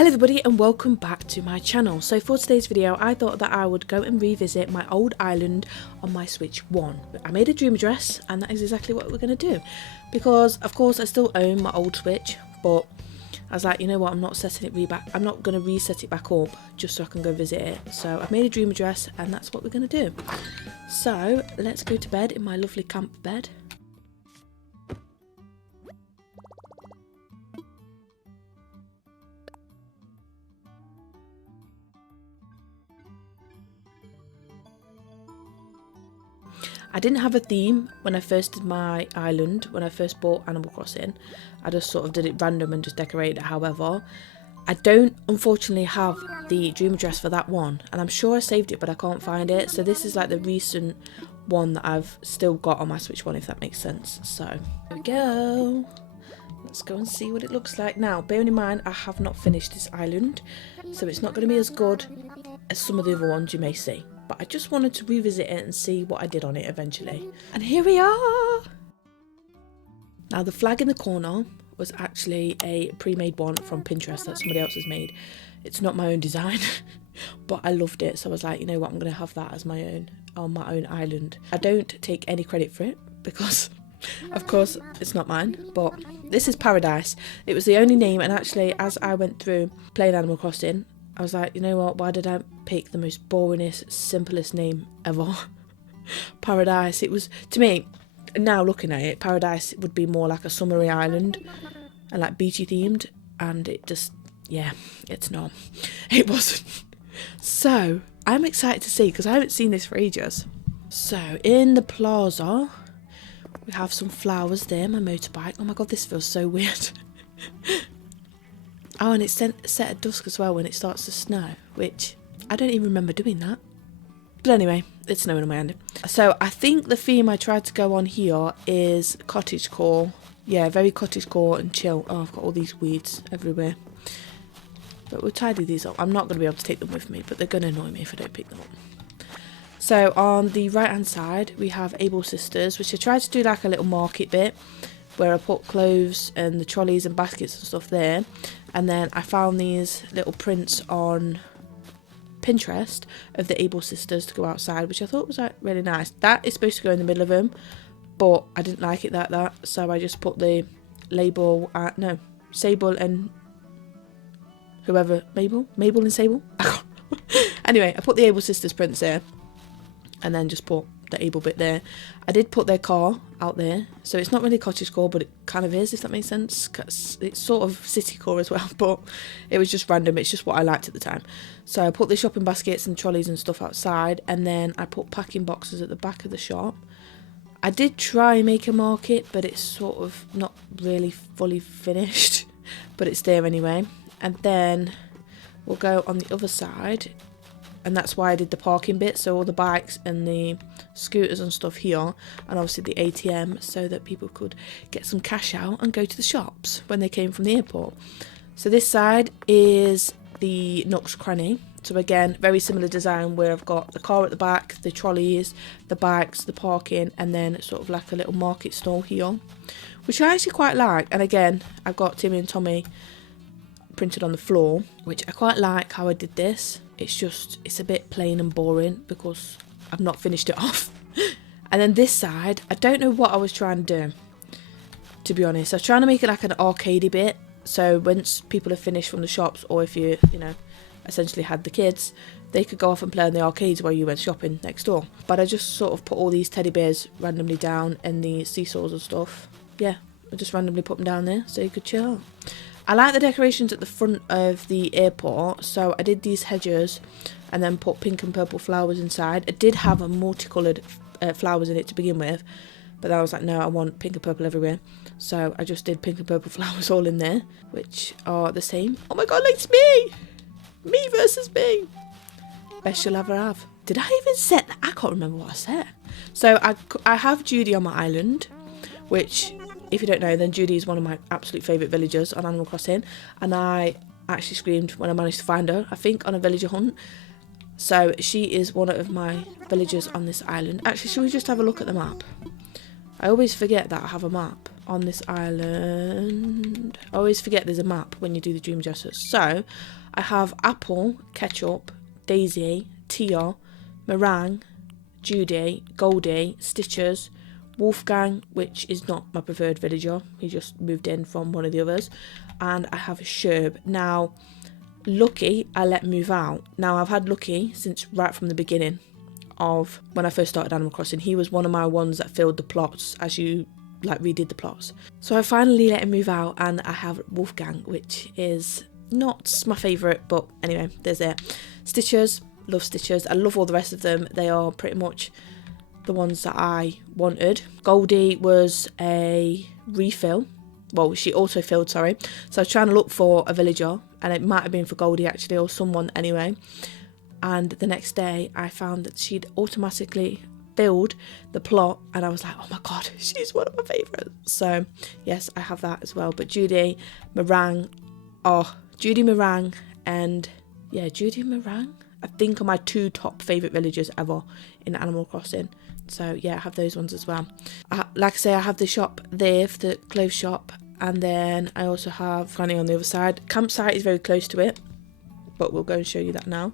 Hello everybody and welcome back to my channel. So for today's video I thought that I would go and revisit my old island on my Switch 1. I made a dream address and that is exactly what we're going to do, because of course I still own my old Switch, but I was like, you know what, I'm not going to reset it back up just so I can go visit it. So I've made a dream address and that's what we're going to do. So let's go to bed in my lovely camp bed. I didn't have a theme when I first did my island, when I first bought Animal Crossing. I just sort of did it random and just decorated it. However, I don't unfortunately have the dream address for that one, and I'm sure I saved it but I can't find it. So this is like the recent one that I've still got on my Switch 1, if that makes sense. So here we go. Let's go and see what it looks like. Now, bearing in mind I have not finished this island, so it's not going to be as good as some of the other ones you may see. But I just wanted to revisit it and see what I did on it eventually. And here we are! Now the flag in the corner was actually a pre-made one from Pinterest that somebody else has made. It's not my own design, but I loved it. So I was like, you know what, I'm going to have that as my own, on my own island. I don't take any credit for it because, of course, it's not mine. But this is Paradise. It was the only name, and actually as I went through playing Animal Crossing, I was like, you know what, why did I pick the most boringest, simplest name ever? Paradise. It was, to me, now looking at it, Paradise would be more like a summery island and like beachy themed, and it just, yeah, it's not. It wasn't. So, I'm excited to see, because I haven't seen this for ages. So, in the plaza, we have some flowers there, my motorbike. Oh my god, this feels so weird. Oh, and it's set at dusk as well when it starts to snow, which I don't even remember doing that. But anyway, it's snowing on my end. So I think the theme I tried to go on here is cottagecore. Yeah, very cottagecore and chill. Oh, I've got all these weeds everywhere. But we'll tidy these up. I'm not going to be able to take them with me, but they're going to annoy me if I don't pick them up. So on the right hand side, we have Able Sisters, which I tried to do like a little market bit, where I put clothes and the trolleys and baskets and stuff there. And then I found these little prints on Pinterest of the Able Sisters to go outside, which I thought was like really nice. That is supposed to go in the middle of them, but I didn't like it like that, so I just put the label Sable and whoever, Mabel and Sable. Anyway, I put the Able Sisters prints there, and then just put the Able bit there. I did put their car out there, so it's not really cottagecore, but it kind of is, if that makes sense, because it's sort of citycore as well, but it was just random. It's just what I liked at the time. So I put the shopping baskets and trolleys and stuff outside, and then I put packing boxes at the back of the shop. I did try and make a market, but it's sort of not really fully finished, but it's there anyway. And then we'll go on the other side, and that's why I did the parking bit, so all the bikes and the scooters and stuff here, and obviously the ATM, so that people could get some cash out and go to the shops when they came from the airport. So this side is the Nook's Cranny. So again, very similar design, where I've got the car at the back, the trolleys, the bikes, the parking, and then sort of like a little market stall here, which I actually quite like. And again, I've got Timmy and Tommy printed on the floor, which I quite like how I did this. It's a bit plain and boring because I've not finished it off. And then this side, I don't know what I was trying to do, to be honest. I was trying to make it like an arcadey bit, so once people are finished from the shops, or if you essentially had the kids, they could go off and play in the arcades while you went shopping next door. But I just sort of put all these teddy bears randomly down, and the seesaws and stuff. Yeah, I just randomly put them down there so you could chill out. I like the decorations at the front of the airport, so I did these hedges and then put pink and purple flowers inside. It did have a multicoloured flowers in it to begin with, but I was like, no, I want pink and purple everywhere. So I just did pink and purple flowers all in there, which are the same. Oh my god, it's me! Me versus me! Best you'll ever have. Did I even set that? I can't remember what I said. So I have Judy on my island, which, if you don't know, then Judy is one of my absolute favourite villagers on Animal Crossing, and I actually screamed when I managed to find her, I think, on a villager hunt. So she is one of my villagers on this island. Actually, should we just have a look at the map? I always forget that I have a map on this island. I always forget there's a map when you do the dream dressers. So I have Apple, Ketchup, Daisy, Tia, Meringue, Judy, Goldie, Stitchers, Wolfgang, which is not my preferred villager. He just moved in from one of the others. And I have Sherb. Now, Lucky, I let move out. Now, I've had Lucky since right from the beginning of when I first started Animal Crossing. He was one of my ones that filled the plots as you like redid the plots. So I finally let him move out, and I have Wolfgang, which is not my favourite, but anyway, there's it. Stitchers, love Stitchers. I love all the rest of them. They are pretty much the ones that I wanted. Goldie was a refill. Well, she auto-filled, sorry. So I was trying to look for a villager, and it might have been for Goldie actually, or someone anyway. And the next day I found that she'd automatically filled the plot, and I was like, oh my god, she's one of my favourites. So yes, I have that as well. But Judy, Meringue, Judy, Meringue, and yeah, Judy, Meringue, I think are my two top favourite villagers ever in Animal Crossing. So yeah, I have those ones as well. Like I say, I have the shop there for the clothes shop, and then I also have Franny on the other side. Campsite is very close to it, but we'll go and show you that now.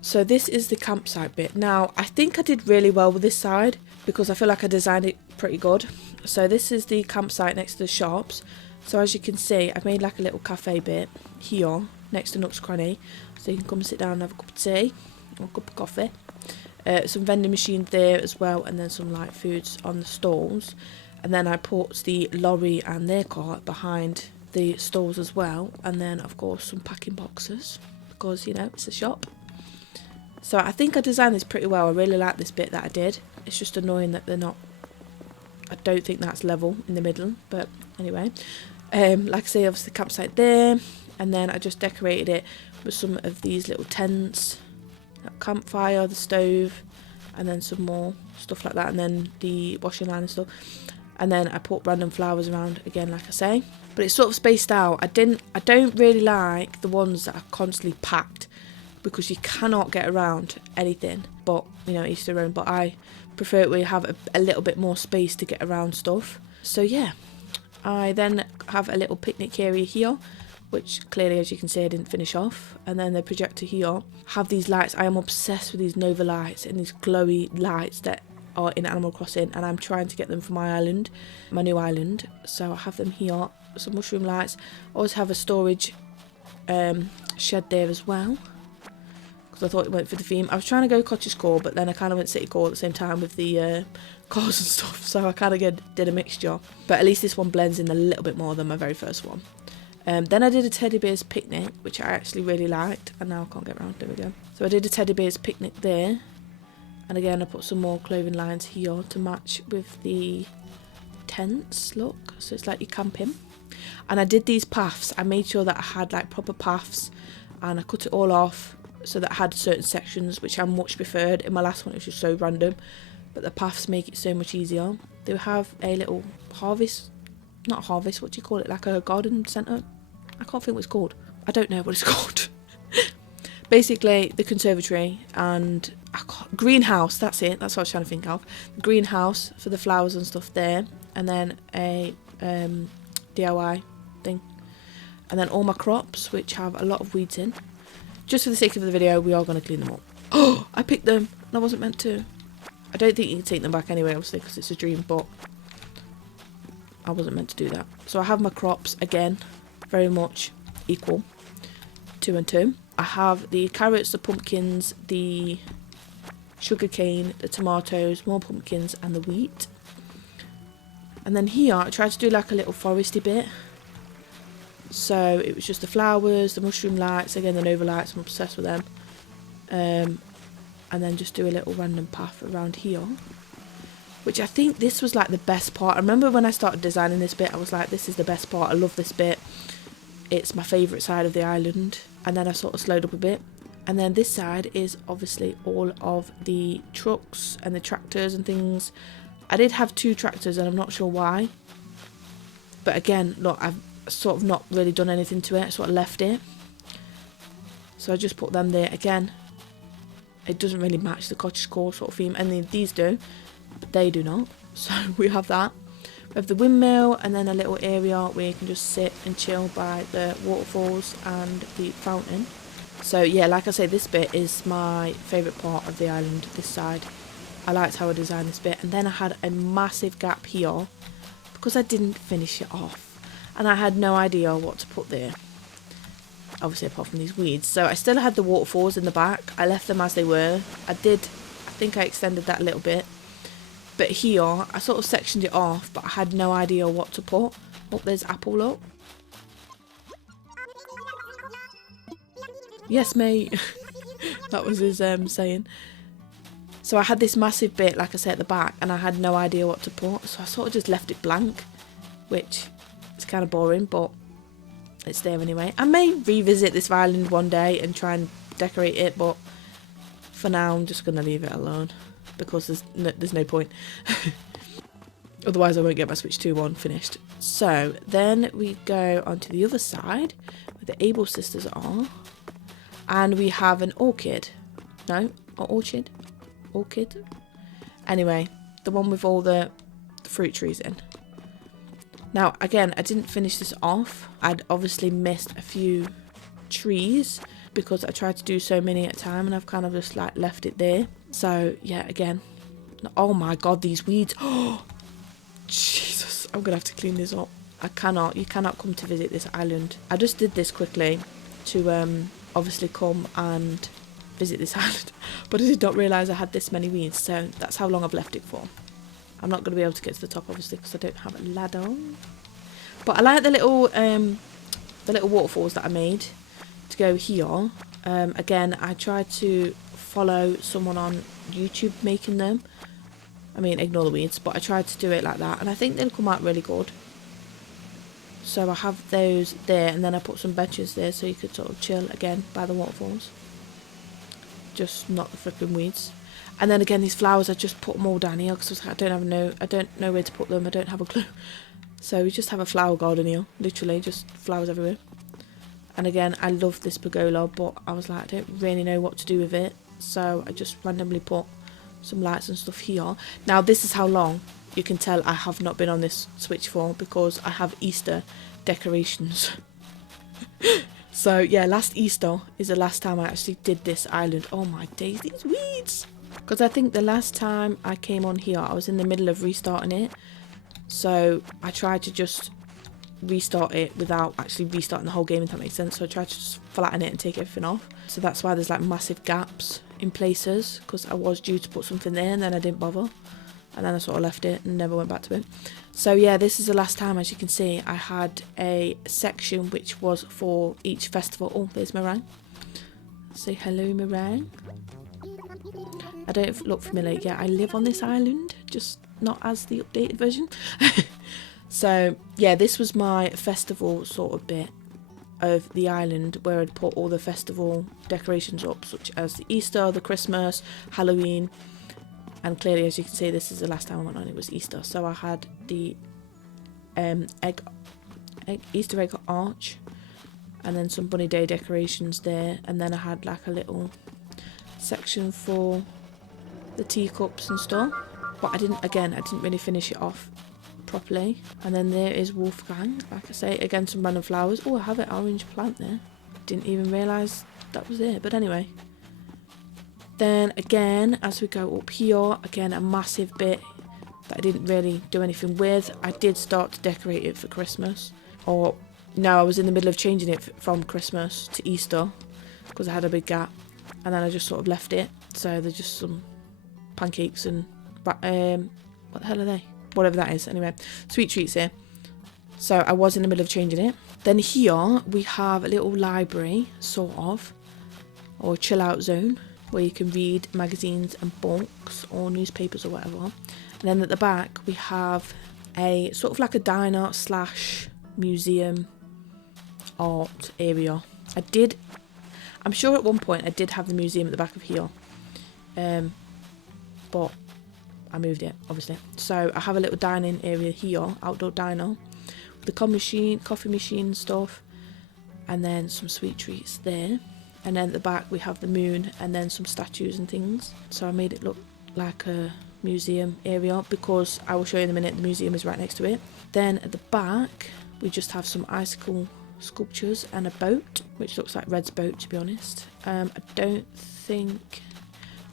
So this is the campsite bit. Now, I think I did really well with this side because I feel like I designed it pretty good. So this is the campsite next to the shops. So as you can see, I've made like a little cafe bit here next to Nook's Cranny. So you can come and sit down and have a cup of tea or a cup of coffee. Some vending machines there as well, and then some light foods on the stalls. And then I put the lorry and their cart behind the stalls as well. And then, of course, some packing boxes because, you know, it's a shop. So I think I designed this pretty well. I really like this bit that I did. It's just annoying that they're not... I don't think that's level in the middle. But anyway. Like I say, obviously the campsite there. And then I just decorated it with some of these little tents. That campfire, the stove. And then some more stuff like that. And then the washing line and stuff. And then I put random flowers around again, like I say. But it's sort of spaced out. I don't really like the ones that are constantly packed, because you cannot get around anything. But, you know, each their own. But I prefer it where you have a little bit more space to get around stuff. So, yeah. I then have a little picnic area here, which clearly, as you can see, I didn't finish off. And then the projector here. Have these lights. I am obsessed with these Nova lights and these glowy lights that are in Animal Crossing. And I'm trying to get them for my island, my new island. So I have them here. Some mushroom lights. I always have a storage shed there as well, because I thought it went for the theme. I was trying to go cottagecore, but then I kind of went citycore at the same time with the cars and stuff, so I kind of did a mixture. But at least this one blends in a little bit more than my very first one. Then I did a teddy bear's picnic, which I actually really liked, and now I can't get around. There we go. So I did a teddy bear's picnic there, and again I put some more clothing lines here to match with the tents look, so it's like you're camping. And I did these paths. I made sure that I had like proper paths, and I cut it all off so that I had certain sections, which I much preferred. In my last one it was just so random, but the paths make it so much easier. They have a little harvest, not harvest, what do you call it, like a garden centre? I can't think what it's called. I don't know what it's called. Basically the conservatory and greenhouse, that's it, that's what I was trying to think of. The greenhouse for the flowers and stuff there, and then a DIY thing, and then all my crops, which have a lot of weeds in. Just for the sake of the video, we are going to clean them up. Oh, I picked them and I wasn't meant to. I don't think you can take them back anyway, obviously, because it's a dream, but I wasn't meant to do that. So I have my crops, again, very much equal, 2 and 2. I have the carrots, the pumpkins, the sugarcane, the tomatoes, more pumpkins, and the wheat. And then here, I tried to do like a little foresty bit. So it was just the flowers, the mushroom lights, again the Nova lights, I'm obsessed with them. And then just do a little random path around here. Which I think this was like the best part. I remember when I started designing this bit, I was like, this is the best part, I love this bit. It's my favourite side of the island. And then I sort of slowed up a bit. And then this side is obviously all of the trucks and the tractors and things. I did have 2 tractors and I'm not sure why. But again, look, I've sort of not really done anything to it. I sort of left it. So I just put them there again. It doesn't really match the cottagecore sort of theme. And these do, but they do not. So we have that. We have the windmill, and then a little area where you can just sit and chill by the waterfalls and the fountain. So yeah, like I say, this bit is my favourite part of the island, this side. I liked how I designed this bit. And then I had a massive gap here because I didn't finish it off, and I had no idea what to put there, obviously apart from these weeds. So I still had the waterfalls in the back. I left them as they were. I think I extended that a little bit, but here I sort of sectioned it off, but I had no idea what to put. Oh, there's Apple, look. Yes, mate. That was his saying. So I had this massive bit, like I say, at the back, and I had no idea what to put, so I sort of just left it blank, which is kind of boring, but it's there anyway. I may revisit this island one day and try and decorate it, but for now I'm just going to leave it alone, because there's no point. Otherwise I won't get my Switch 2 one finished. So then we go onto the other side, where the Able sisters are, and we have an orchid. No, not orchid. Orchid. Anyway, the one with all the fruit trees in. Now, again, I didn't finish this off. I'd obviously missed a few trees because I tried to do so many at a time, and I've kind of just like left it there. So yeah, again, oh my god, these weeds. Oh, Jesus, I'm gonna have to clean this up. You cannot come to visit this island. I just did this quickly to obviously come and visit this island, but I did not realise I had this many weeds, so that's how long I've left it for. I'm not going to be able to get to the top, obviously, because I don't have a ladder. But I like the little waterfalls that I made to go here. Again, I tried to follow someone on YouTube making them. I mean, ignore the weeds, but I tried to do it like that, and I think they'll come out really good. So I have those there, and then I put some benches there so you could sort of chill again by the waterfalls. Just not the freaking weeds. And then again, these flowers, I just put them all down here because I don't know where to put them. I don't have a clue. So we just have a flower garden here, literally just flowers everywhere. And again, I love this pergola, but I was like, I don't really know what to do with it, so I just randomly put some lights and stuff here. Now this is how long you can tell I have not been on this Switch for, because I have Easter decorations. So yeah, last Easter is the last time I actually did this island. Oh my days, these weeds! Because I think the last time I came on here, I was in the middle of restarting it. So I tried to just restart it without actually restarting the whole game, if that makes sense. So I tried to just flatten it and take everything off. So that's why there's like massive gaps in places, because I was due to put something there and then I didn't bother. And then I sort of left it and never went back to it. So yeah, this is the last time, as you can see, I had a section which was for each festival. Oh, there's Meringue. Say hello, Meringue. I don't look familiar. Yeah, I live on this island, just not as the updated version. So yeah, this was my festival sort of bit of the island, where I'd put all the festival decorations up, such as the Easter, the Christmas, Halloween. And clearly, as you can see, this is the last time I went on, it was Easter. So I had the Easter egg arch, and then some bunny day decorations there. And then I had like a little section for the teacups and stuff. But I didn't really finish it off properly. And then there is Wolfgang, like I say, again, some random flowers. Oh, I have an orange plant there. Didn't even realise that was there. But anyway. Then again, as we go up here, again a massive bit that I didn't really do anything with. I did start to decorate it for Christmas. Or, no, I was in the middle of changing it from Christmas to Easter, because I had a big gap. And then I just sort of left it. So there's just some pancakes and, what the hell are they? Whatever that is, anyway. Sweet treats here. So I was in the middle of changing it. Then here we have a little library, sort of, or chill out zone, where you can read magazines and books or newspapers or whatever. And then at the back we have a sort of like a diner slash museum art area. I'm sure at one point I did have the museum at the back of here, but I moved it, obviously. So I have a little dining area here, outdoor diner, with the coffee machine and stuff, and then some sweet treats there. And then at the back we have the moon and then some statues and things. So I made it look like a museum area, because I will show you in a minute the museum is right next to it. Then at the back we just have some icicle sculptures and a boat, which looks like Red's boat, to be honest. I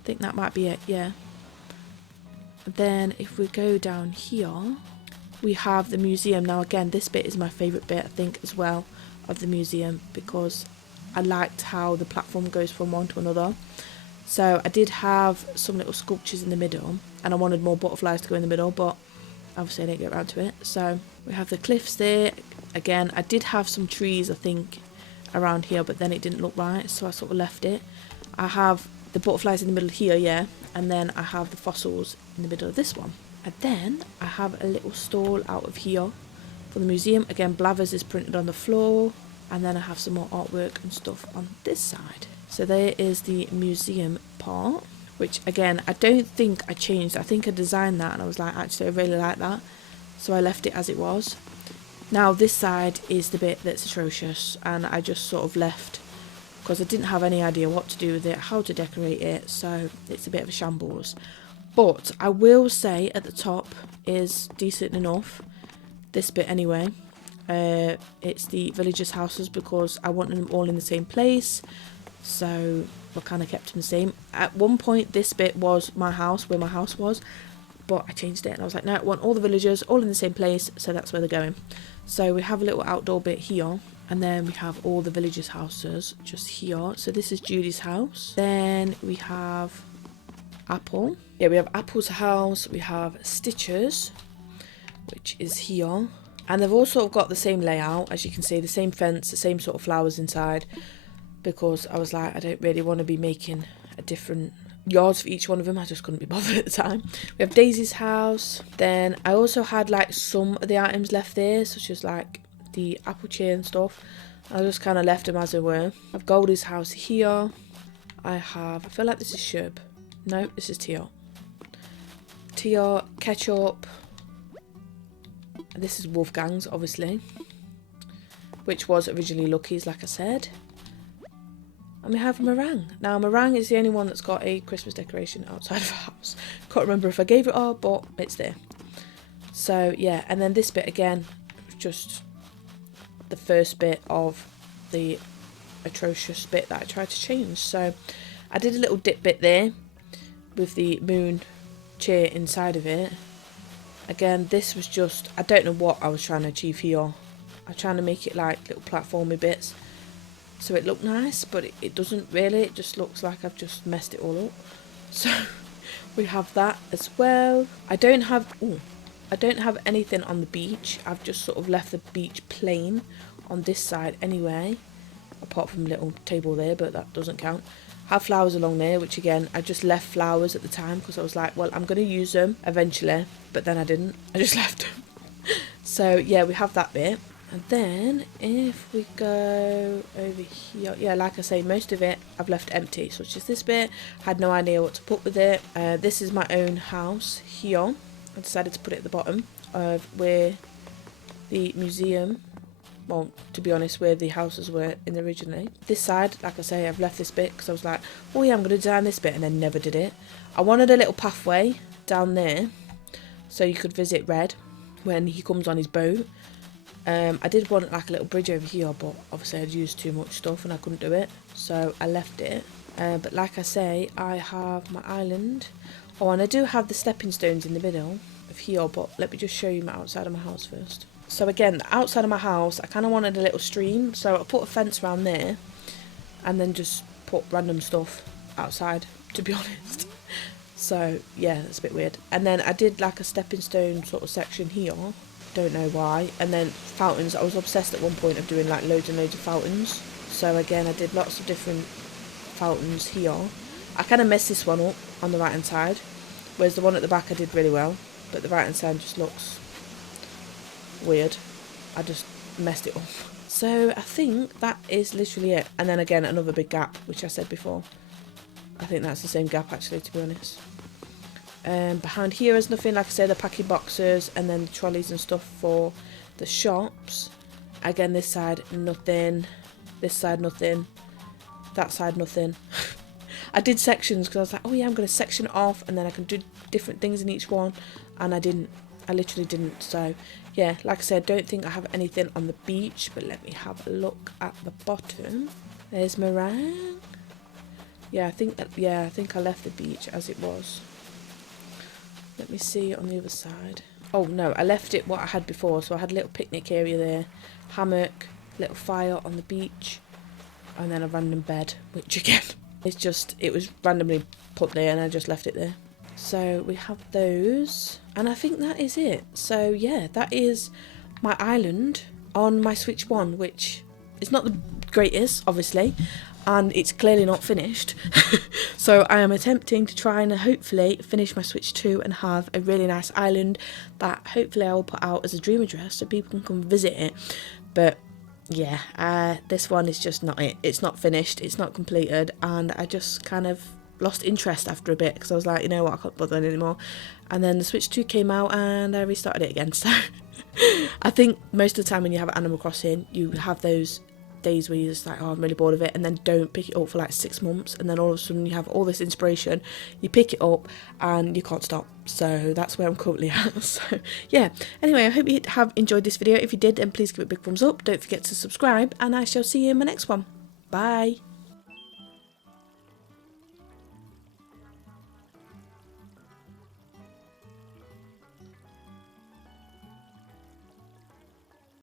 think that might be it, yeah. Then if we go down here, we have the museum. Now again, this bit is my favourite bit, I think, as well, of the museum, because I liked how the platform goes from one to another. So I did have some little sculptures in the middle, and I wanted more butterflies to go in the middle, but obviously I didn't get around to it. So we have the cliffs there. Again, I did have some trees, I think, around here, but then it didn't look right, so I sort of left it. I have the butterflies in the middle here, yeah, and then I have the fossils in the middle of this one. And then I have a little stall out of here for the museum. Again, Blathers is printed on the floor, and then I have some more artwork and stuff on this side. So there is the museum part, which again, I don't think I changed. I think I designed that and I was like, actually I really like that, so I left it as it was. Now this side is the bit that's atrocious, and I just sort of left because I didn't have any idea what to do with it, how to decorate it, so it's a bit of a shambles. But I will say at the top is decent enough, this bit anyway. It's the villagers' houses, because I wanted them all in the same place, so I kind of kept them the same. At one point this bit was my house, where my house was, but I changed it and I was like, no, I want all the villagers all in the same place, so that's where they're going. So we have a little outdoor bit here, and then we have all the villagers' houses just here. So this is Julie's house. Then we have Apple. Yeah, we have Apple's house. We have Stitcher's, which is here. And they've all sort of got the same layout, as you can see, the same fence, the same sort of flowers inside, because I was like, I don't really want to be making a different yards for each one of them. I just couldn't be bothered at the time. We have Daisy's house. Then I also had like some of the items left there, such as like the apple chair and stuff. I just kind of left them as they were. I have Goldie's house here. I feel like this is Shub. No, this is Tia. Tia, Ketchup. This is Wolfgang's, obviously, which was originally Lucky's, like I said. And we have Meringue. Now, Meringue is the only one that's got a Christmas decoration outside of her house. Can't remember if I gave it all, but it's there. So, yeah. And then this bit, again, just the first bit of the atrocious bit that I tried to change. So, I did a little dip bit there with the moon chair inside of it. Again, this was just, I don't know what I was trying to achieve here. I'm trying to make it like little platformy bits, so it looked nice, but it doesn't really. It just looks like I've just messed it all up. So we have that as well. I don't have anything on the beach. I've just sort of left the beach plain on this side anyway, apart from a little table there, but that doesn't count. Have flowers along there, which again, I just left flowers at the time because I was like, well, I'm going to use them eventually, but then I didn't. I just left them. So yeah, we have that bit. And then if we go over here, yeah, like I say, most of it I've left empty, such as this bit. Had no idea what to put with it. This is my own house here. I decided to put it at the bottom of where the museum, well, to be honest, where the houses were in originally. This side, like I say, I've left this bit because I was like, oh yeah, I'm going to design this bit, and then never did it. I wanted a little pathway down there so you could visit Red when he comes on his boat. I did want like a little bridge over here, but obviously I'd used too much stuff and I couldn't do it, so I left it. But like I say, I have my island. Oh, and I do have the stepping stones in the middle of here, but let me just show you my outside of my house first. So again, the outside of my house, I kind of wanted a little stream, so I put a fence around there and then just put random stuff outside, to be honest. So yeah, that's a bit weird. And then I did like a stepping stone sort of section here, don't know why. And then fountains, I was obsessed at one point of doing like loads and loads of fountains. So again, I did lots of different fountains here. I kind of messed this one up on the right hand side, whereas the one at the back I did really well, but the right hand side just looks weird. I just messed it up. So I think that is literally it. And then again, another big gap, which I said before. I think that's the same gap actually, to be honest. Behind here is nothing. Like I said, the packing boxes and then the trolleys and stuff for the shops. Again, this side nothing, this side nothing, that side nothing. I did sections because I was like, oh yeah, I'm going to section it off and then I can do different things in each one, and I literally didn't. So yeah, like I said, don't think I have anything on the beach, but let me have a look at the bottom. There's meringue. Yeah, I think I left the beach as it was. Let me see on the other side. Oh no, I left it what I had before. So I had a little picnic area there, hammock, little fire on the beach, and then a random bed, which again, it was randomly put there and I just left it there. So we have those, and I think that is it. So yeah, that is my island on my Switch 1, which is not the greatest, obviously, and it's clearly not finished. So I am attempting to try and hopefully finish my Switch 2 and have a really nice island that hopefully I will put out as a dream address so people can come visit it. But yeah, this one is just not it. It's not finished, it's not completed, and I just kind of lost interest after a bit because I was like, you know what, I can't bother anymore. And then the Switch 2 came out and I restarted it again. So I think most of the time when you have Animal Crossing, you have those days where you're just like, oh, I'm really bored of it, and then don't pick it up for like 6 months, and then all of a sudden you have all this inspiration, you pick it up and you can't stop. So that's where I'm currently at. So yeah, anyway, I hope you have enjoyed this video. If you did, then please give it a big thumbs up, don't forget to subscribe, and I shall see you in my next one. Bye.